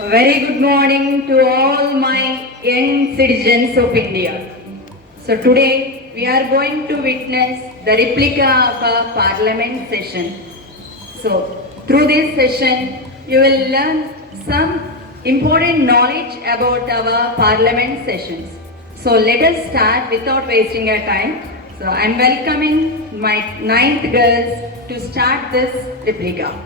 A very good morning to all my young citizens of India. So today we are going to witness the replica of a parliament session. So through this session you will learn some important knowledge about our parliament sessions. So let us start without wasting our time. So I am welcoming my ninth girls to start this replica.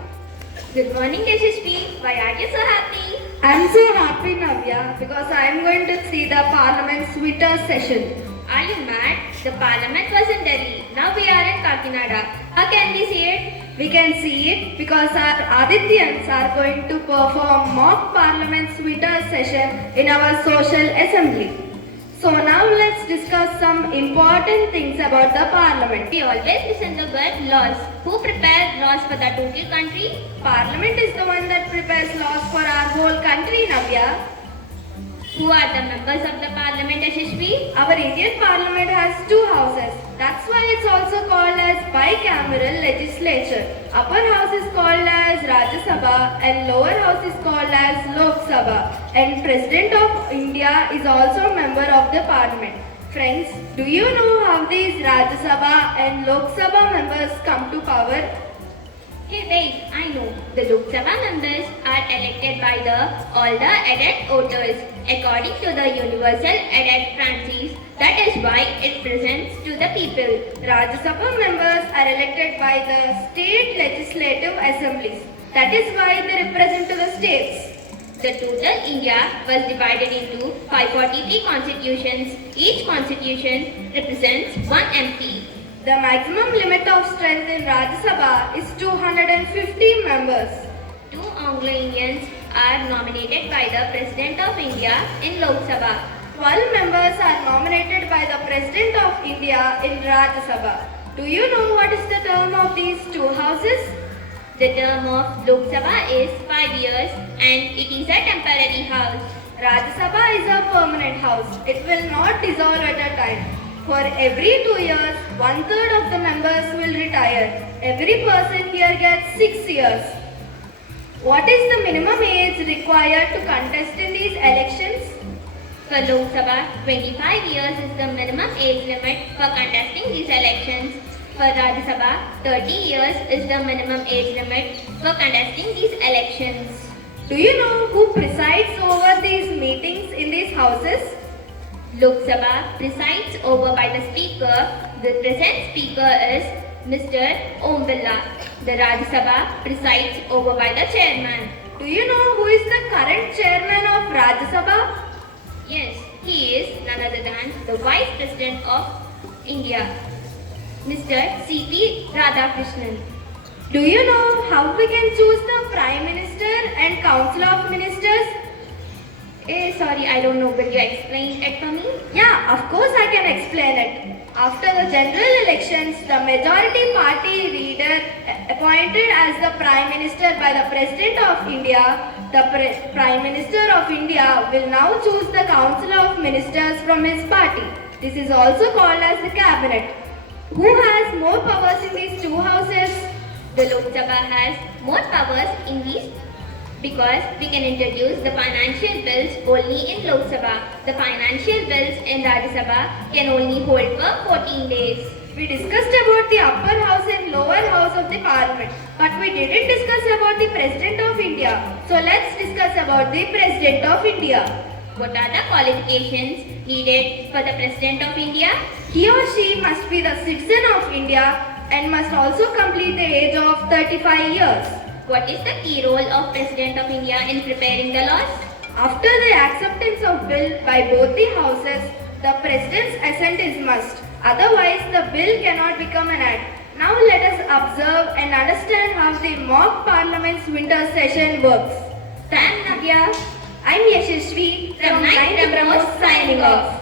Good morning, Yashasvi. Why are you so happy? I am so happy, Navya, because I am going to see the Parliament's winter session. Are you mad? The parliament was in Delhi. Now we are in Kakinada. How can we see it? We can see it because our Adityans are going to perform mock Parliament's winter session in our social assembly. So now let's discuss some important things about the Parliament. We always listen the word laws. Who prepares laws for the total country? Parliament is the one that prepares laws for our whole country, Navya. Who are the members of the parliament, Yashasvi? Our Indian Parliament has two houses. That's why it's also called as bicameral legislature. Upper house is called as Rajya Sabha and lower house is called as Lok Sabha. And President of India is also a member of the Parliament. Friends, do you know how these Rajya Sabha and Lok Sabha members come to power? Hey wait, I know. The Lok Sabha members are elected by all the adult voters according to the universal adult franchise. That is why it presents to the people. Rajya Sabha members are elected by the state legislative assemblies. That is why they represent to the states. The total India was divided into 543 constitutions. Each constitution represents one MP. The maximum limit of strength in Rajya Sabha is 250 members. 2 Anglo-Indians are nominated by the President of India in Lok Sabha. 12 members are nominated by the President of India in Rajya Sabha. Do you know what is the term of these two houses? The term of Lok Sabha is 5 years and it is a temporary house. Rajya Sabha is a permanent house. It will not dissolve at a time. For every 2 years, 1/3 of the members will retire. Every person here gets 6 years. What is the minimum age required to contest in these elections? For Lok Sabha, 25 years is the minimum age limit for contesting these elections. For Rajya Sabha, 30 years is the minimum age limit for contesting these elections. Do you know who presides over these meetings in these houses? Lok Sabha presides over by the Speaker. The present Speaker is Mr. Om Birla. The Rajya Sabha presides over by the Chairman. Do you know who is the current Chairman of Rajya Sabha? Yes, he is none other than the Vice President of India, Mr. C.P. Radhakrishnan. Do you know how we can choose the Prime Minister and Council of Ministers? Sorry, I don't know. Will you explain it for me? Yeah, of course I can explain it. After the general elections, the majority party leader appointed as the Prime Minister by the President of India, the Prime Minister of India will now choose the Council of Ministers from his party. This is also called as the Cabinet. Who has more powers in these two houses? The Lok Sabha has more powers in these because we can introduce the financial bills only in Lok Sabha. The financial bills in Rajya Sabha can only hold for 14 days. We discussed about the upper house and lower house of the Parliament, but we didn't discuss about the President of India. So let's discuss about the President of India. What are the qualifications needed for the President of India? He or she must be the citizen of India and must also complete the age of 35 years. What is the key role of President of India in preparing the laws? After the acceptance of bill by both the houses, the President's assent is must. Otherwise, the bill cannot become an act. Now let us observe and understand how the mock Parliament's winter session works. Thank Navya. I'm Yashasvi From 9th Brahmos signing off.